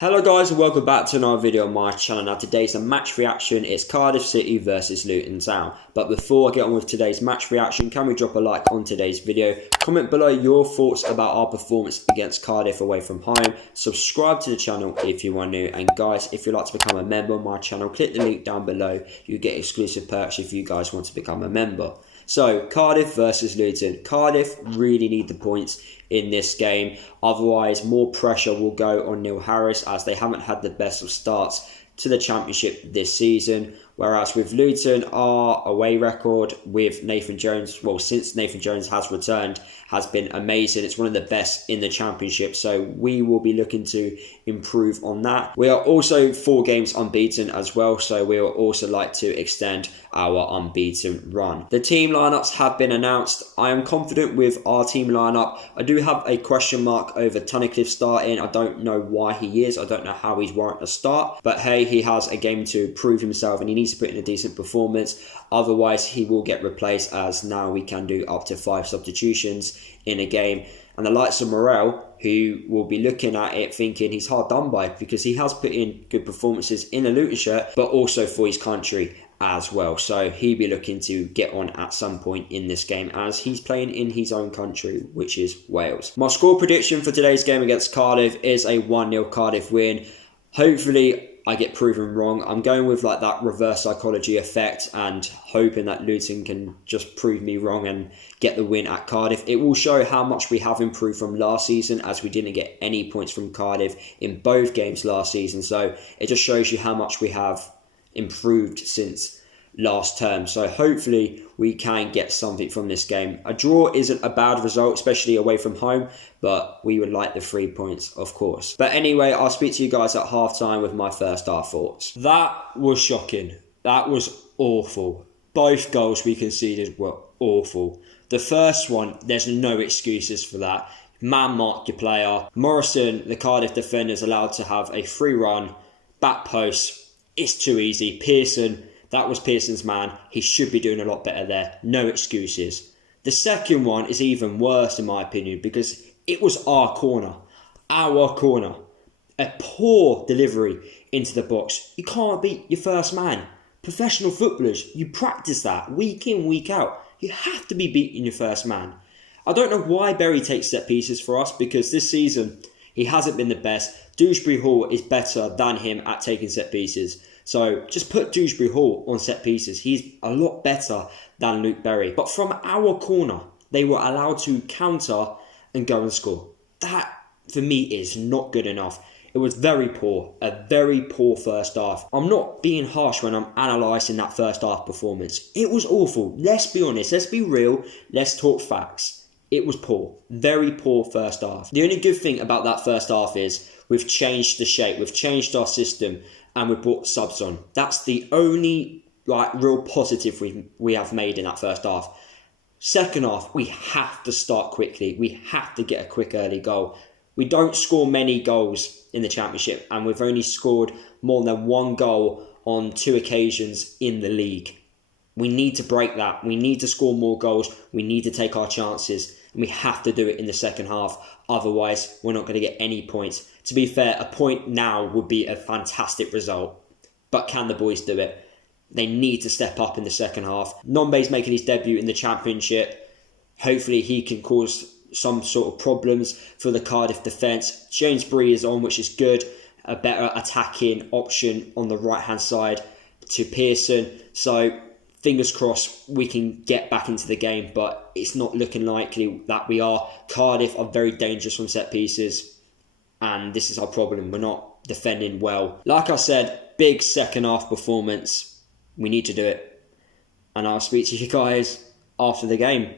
Hello guys and welcome back to another video on my channel. Now today's a match reaction. It's Cardiff City versus Luton Town. But before I get on with today's match reaction, can we drop a like on today's video? Comment below your thoughts about our performance against Cardiff away from home. Subscribe to the channel if you are new. And guys, if you'd like to become a member of my channel, click the link down below. You get exclusive perks if you guys want to become a member. So, Cardiff versus Luton. Cardiff really need the points in this game. Otherwise, more pressure will go on Neil Harris as they haven't had the best of starts to the Championship this season. Whereas with Luton, our away record with Nathan Jones, well, since Nathan Jones has returned, has been amazing. It's one of the best in the Championship, so we will be looking to improve on that. We are also 4 games unbeaten as well, so we will also like to extend our unbeaten run. The team lineups have been announced. I am confident with our team lineup. I do have a question mark over Tunnicliffe starting. I don't know why he is. I don't know how he's warranted a start, but hey, he has a game to prove himself and he needs to put in a decent performance. Otherwise, he will get replaced, as now we can do up to 5 substitutions in a game. And the likes of Morel, who will be looking at it thinking he's hard done by, because he has put in good performances in a Luton shirt, but also for his country as well. So he'll be looking to get on at some point in this game as he's playing in his own country, which is Wales. My score prediction for today's game against Cardiff is a 1-0 Cardiff win. Hopefully I get proven wrong. I'm going with like that reverse psychology effect and hoping that Luton can just prove me wrong and get the win at Cardiff. It will show how much we have improved from last season, as we didn't get any points from Cardiff in both games last season. So it just shows you how much we have improved since last term. So hopefully we can get something from this game. A draw isn't a bad result, especially away from home, but we would like the 3 points, of course. But anyway, I'll speak to you guys at half-time with my first half thoughts. That was shocking. That was awful. Both goals we conceded were awful. The first one, there's no excuses for that. Man mark your player. Morrison, the Cardiff defender, is allowed to have a free run. Back post, it's too easy. Pearson, that was Pearson's man. He should be doing a lot better there. No excuses. The second one is even worse in my opinion, because it was our corner. Our corner. A poor delivery into the box. You can't beat your first man. Professional footballers, you practice that week in, week out. You have to be beating your first man. I don't know why Berry takes set pieces for us, because this season he hasn't been the best. Dewsbury Hall is better than him at taking set pieces. So just put Dewsbury Hall on set pieces. He's a lot better than Luke Berry. But from our corner, they were allowed to counter and go and score. That, for me, is not good enough. It was very poor. A very poor first half. I'm not being harsh when I'm analysing that first half performance. It was awful. Let's be honest. Let's be real. Let's talk facts. It was poor. Very poor first half. The only good thing about that first half is we've changed the shape. We've changed our system. And we brought subs on. That's the only real positive we have made in that first half. Second half, we have to start quickly. We have to get a quick early goal. We don't score many goals in the Championship, and we've only scored more than 1 goal on 2 occasions in the league. We need to break that. We need to score more goals. We need to take our chances. And we have to do it in the second half. Otherwise, we're not going to get any points. To be fair, a point now would be a fantastic result. But can the boys do it? They need to step up in the second half. Nombe's making his debut in the Championship. Hopefully he can cause some sort of problems for the Cardiff defence. James Bree is on, which is good. A better attacking option on the right-hand side to Pearson. So fingers crossed we can get back into the game, but it's not looking likely that we are. Cardiff are very dangerous from set pieces, and this is our problem. We're not defending well. Like I said, big second half performance. We need to do it. And I'll speak to you guys after the game.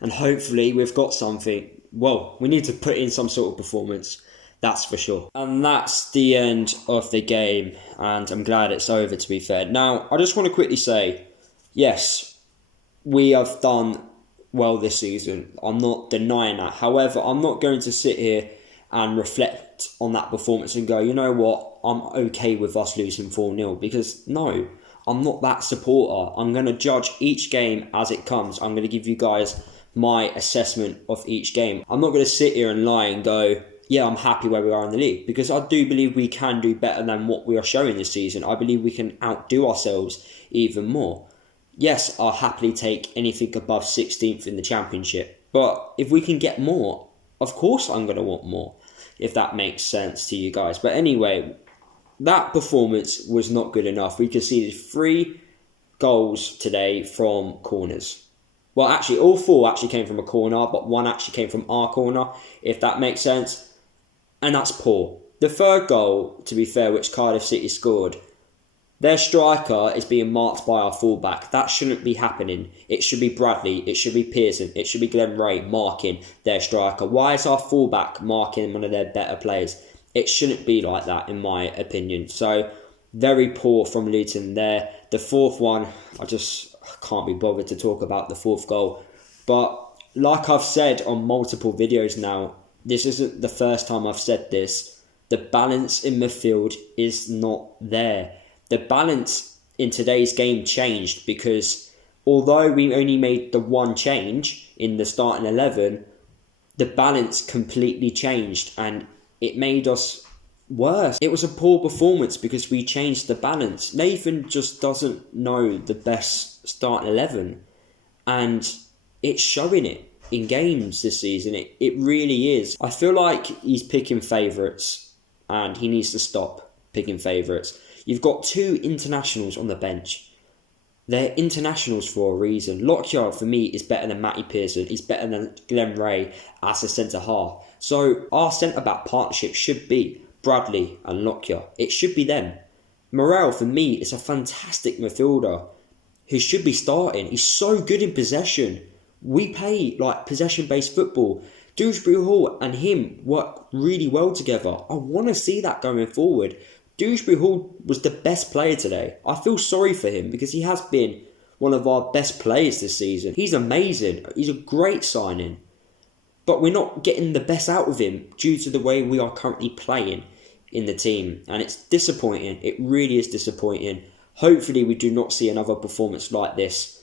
And hopefully we've got something. Well, we need to put in some sort of performance. That's for sure. And that's the end of the game. And I'm glad it's over, to be fair. Now, I just want to quickly say, yes, we have done well this season. I'm not denying that. However, I'm not going to sit here and reflect on that performance and go, you know what, I'm okay with us losing 4-0. Because no, I'm not that supporter. I'm going to judge each game as it comes. I'm going to give you guys my assessment of each game. I'm not going to sit here and lie and go, yeah, I'm happy where we are in the league, because I do believe we can do better than what we are showing this season. I believe we can outdo ourselves even more. Yes, I'll happily take anything above 16th in the Championship, but if we can get more, of course I'm going to want more, if that makes sense to you guys. But anyway, that performance was not good enough. We conceded 3 goals today from corners. Well, actually, all 4 actually came from a corner, but 1 actually came from our corner, if that makes sense. And that's poor. The 3rd goal, to be fair, which Cardiff City scored, their striker is being marked by our fullback. That shouldn't be happening. It should be Bradley, it should be Pearson, it should be Glenn Ray marking their striker. Why is our fullback marking one of their better players? It shouldn't be like that, in my opinion. So, very poor from Luton there. The 4th one, I can't be bothered to talk about the 4th goal. But like I've said on multiple videos now, this isn't the first time I've said this. The balance in midfield is not there. The balance in today's game changed, because although we only made the 1 change in the starting 11, the balance completely changed and it made us worse. It was a poor performance because we changed the balance. Nathan just doesn't know the best starting 11, and it's showing it in games this season. It really is. I feel like he's picking favourites, and he needs to stop picking favourites. You've got 2 internationals on the bench. They're internationals for a reason. Lockyer, for me, is better than Matty Pearson. He's better than Glenn Ray as a centre-half. So our centre-back partnership should be Bradley and Lockyer. It should be them. Morel, for me, is a fantastic midfielder who should be starting. He's so good in possession. We play like possession-based football. Dewsbury Hall and him work really well together. I want to see that going forward. Dewsbury Hall was the best player today. I feel sorry for him because he has been one of our best players this season. He's amazing. He's a great signing. But we're not getting the best out of him due to the way we are currently playing in the team. And it's disappointing. It really is disappointing. Hopefully we do not see another performance like this.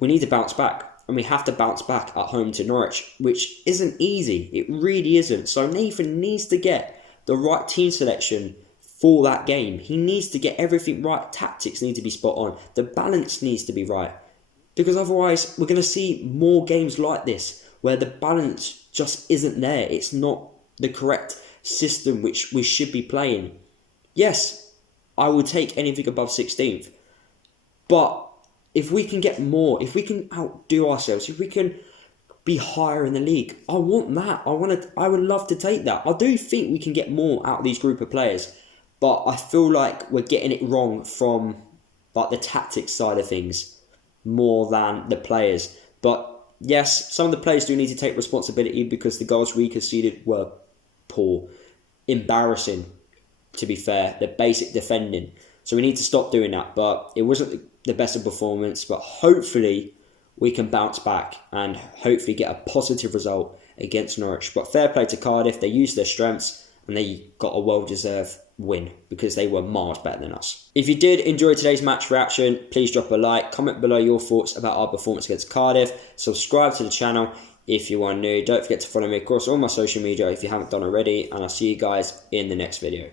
We need to bounce back. And we have to bounce back at home to Norwich, which isn't easy. It really isn't. So Nathan needs to get the right team selection for that game. He needs to get everything right. Tactics need to be spot on. The balance needs to be right. Because otherwise, we're going to see more games like this, where the balance just isn't there. It's not the correct system which we should be playing. Yes, I will take anything above 16th. But if we can get more, if we can outdo ourselves, if we can be higher in the league, I want that. I would love to take that. I do think we can get more out of these group of players. But I feel like we're getting it wrong from like the tactics side of things more than the players. But yes, some of the players do need to take responsibility because the goals we conceded were poor. Embarrassing, to be fair. The basic defending. So we need to stop doing that. But it wasn't the best of performance. But hopefully we can bounce back and hopefully get a positive result against Norwich. But fair play to Cardiff. They used their strengths and they got a well-deserved win because they were miles better than us. If you did enjoy today's match reaction, please drop a like, comment below your thoughts about our performance against Cardiff, subscribe to the channel if you are new, don't forget to follow me across all my social media if you haven't done already, and I'll see you guys in the next video.